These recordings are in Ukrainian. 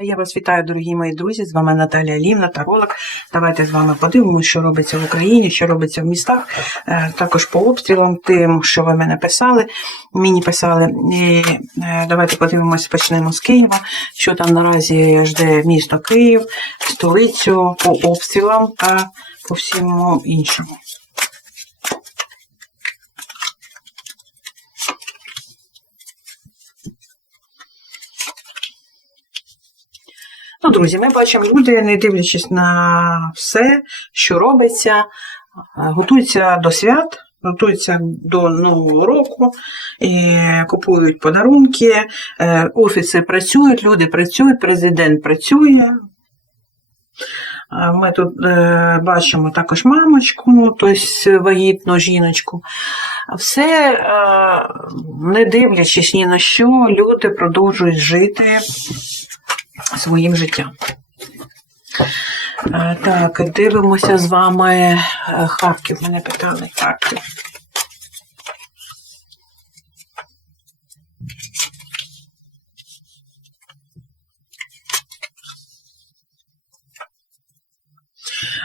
Я вас вітаю, дорогі мої друзі. З вами Наталія Лівна, таролог. Давайте з вами подивимося, що робиться в Україні, що робиться в містах. Е, Також по обстрілам, тим, що ви мене писали, мені писали. І е, давайте подивимося, почнемо з Києва. Що там наразі жде місто Київ, столицю по обстрілам та по всьому іншому. Ну, друзі, ми бачимо, люди, не дивлячись на все, що робиться, готуються до свят, готуються до Нового року, і купують подарунки, е, офіси працюють, люди працюють, президент працює. Ми тут е, бачимо також мамочку, ну, тобто вагітну жіночку. Все, е, не дивлячись ні на що, люди продовжують жити своїм життям. Так, дивимося з вами е, Харків. Мене питали Харків.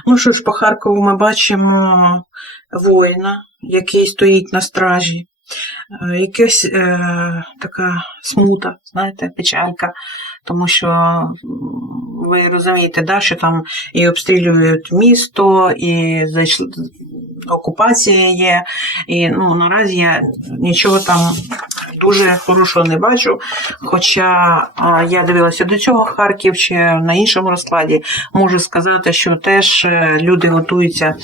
Ну що ж, по Харкову ми бачимо воїна, який стоїть на стражі. Е, Якась е, така смута, знаєте, печалька, тому що ви розумієте, да, що там і обстрілюють місто, і зайшли, окупація є. І ну, наразі я нічого там дуже хорошого не бачу. Хоча я дивилася до цього Харків чи на іншому розкладі, можу сказати, що теж е, люди готуються, е,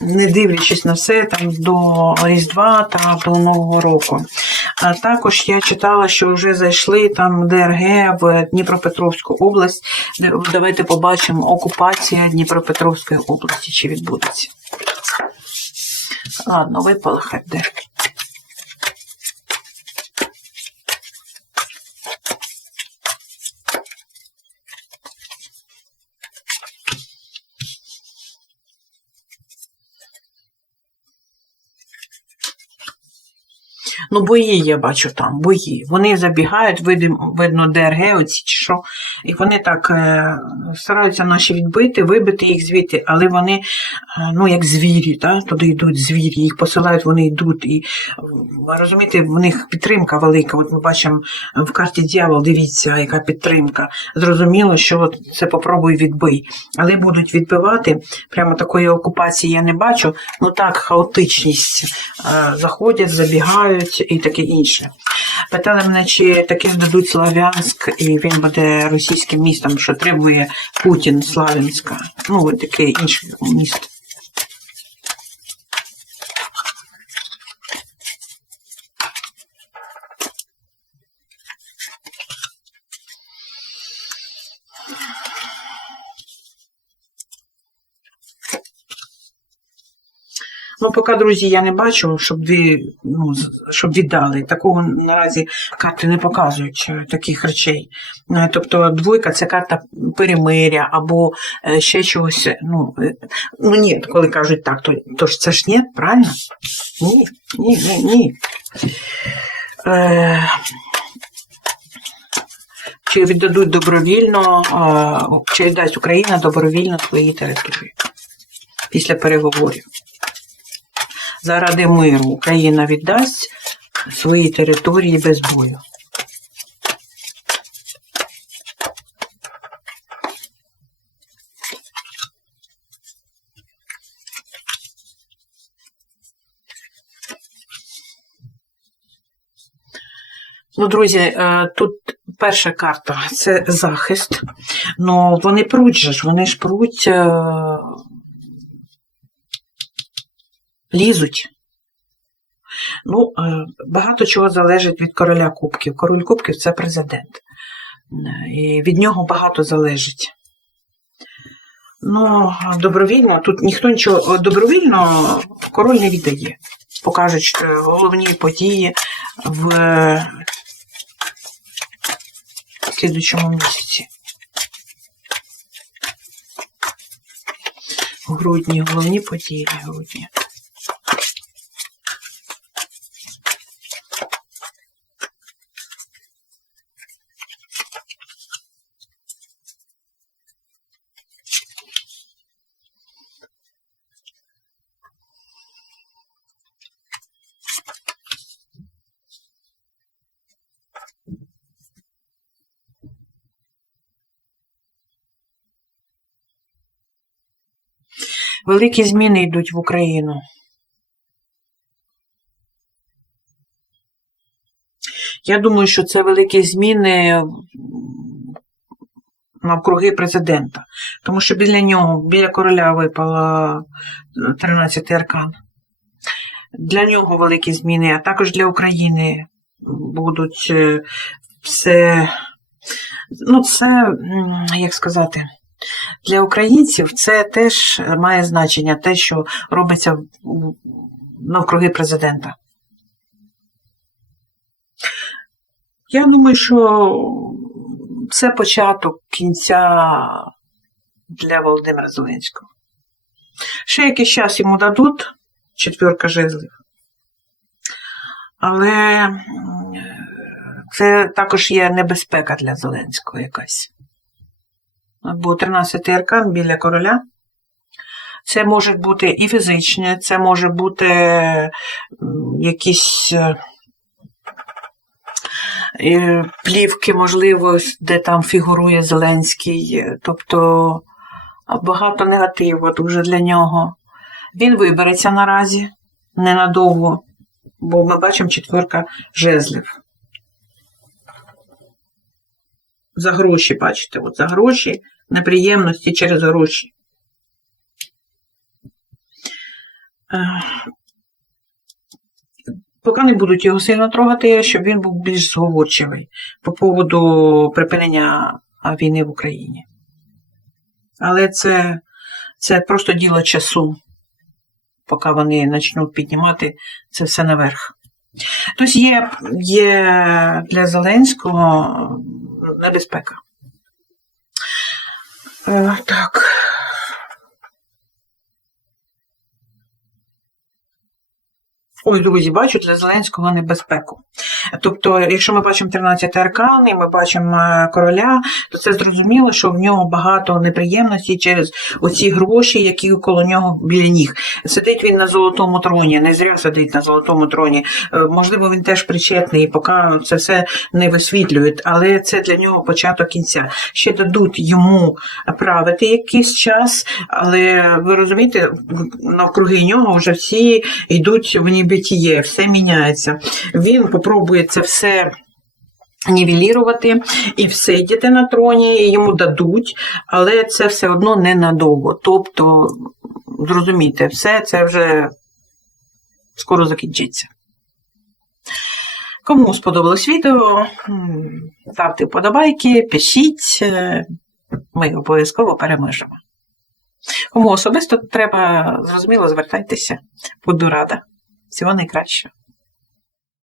не дивлячись на все там до Різдва та до Нового року. А також я читала, що вже зайшли там ДРГ в Дніпропетровську область. Давайте побачимо окупація Дніпропетровської області, чи відбудеться. Ладно, випала хай де. Ну, бої я бачу там, бої. Вони забігають, видно ДРГ, оці чи що, і вони так е, стараються наші відбити, вибити їх звідти, але вони, е, ну, як звірі, та? туди йдуть звірі, їх посилають, вони йдуть. І розумієте, в них підтримка велика. От ми бачимо в карті дьявол, дивіться, яка підтримка. Зрозуміло, що от це попробуй відбий. Але будуть відбивати. Прямо такої окупації я не бачу. Ну так, хаотичність. Е, Заходять, забігають і таке інше. Питали мене, чи таки здадуть Слав'янськ, і він буде російським містом, що требує Путін Славянська. Ну, таке інше місто. Ну, поки, друзі, я не бачу, щоб ви, ну, щоб віддали. Такого наразі карти не показують е, таких речей. Е, Тобто двойка це карта перемиря або е, ще чогось. Ну, ну ні, коли кажуть так, то, то ж це ж ні, правильно? Ні, ні, ні, ні. Е, чи віддадуть добровільно, чи віддасть Україна добровільно свої території після переговорів? Заради миру Україна віддасть свої території без бою. Ну, друзі, е, тут перша карта це захист. Ну, вони пруть же ж, вони ж пруть, е, лізуть. Ну, е, багато чого залежить від короля кубків. Король кубків це президент. Е, І від нього багато залежить. Ну, добровільно, тут ніхто нічого добровільно король не віддає. Покажуть головні події в слідучому місяці. В грудні, головні події грудні. Великі зміни йдуть в Україну. Я думаю, що це великі зміни навкруги президента. Тому що біля нього, біля короля випала 13 аркан. Для нього великі зміни, а також для України будуть е, все. Ну, це, як сказати, для українців це теж має значення, те, що робиться навкруги президента. Я думаю, що це початок кінця для Володимира Зеленського. Ще якийсь час йому дадуть четвірка жезлів. Але це також є небезпека для Зеленського якась. Бо 13 аркан біля короля. Це може бути і фізичне, це може бути якісь е, е, плівки, можливо, де там фігурує Зеленський. е, Тобто багато негативу дуже для нього. Він вибереться наразі ненадовго, бо ми бачимо четверка жезлів. За гроші, бачите, от за гроші, неприємності через гроші. Е, Поки не будуть його сильно трогати, щоб він був більш зговорчивий по поводу припинення війни в Україні. Але це, це просто діло часу, поки вони почнуть піднімати це все наверх. Тобто є, є для Зеленського небезпека. Так. Ой, друзі, бачу для Зеленського небезпеку. Тобто, якщо ми бачимо 13 аркан і ми бачимо е, короля, то це зрозуміло, що в нього багато неприємностей через оці гроші, які коло нього біля ніг. Сидить він на золотому троні, не зря сидить на золотому троні. Е, Можливо, він теж причетний, поки це все не висвітлюють, але це для нього початок кінця. Ще дадуть йому правити якийсь час, але ви розумієте, навкруги нього вже всі йдуть в небитіє, все міняється. Він попробує це все. Нівелірувати і всидіти на троні, і йому дадуть, але це все одно ненадовго. Тобто, зрозумійте, все це вже скоро закінчиться. Кому сподобалось відео, ставте вподобайки, пишіть, е, ми обов'язково переможемо. Кому особисто треба, зрозуміло, звертайтеся. Буду рада. Всього найкращого.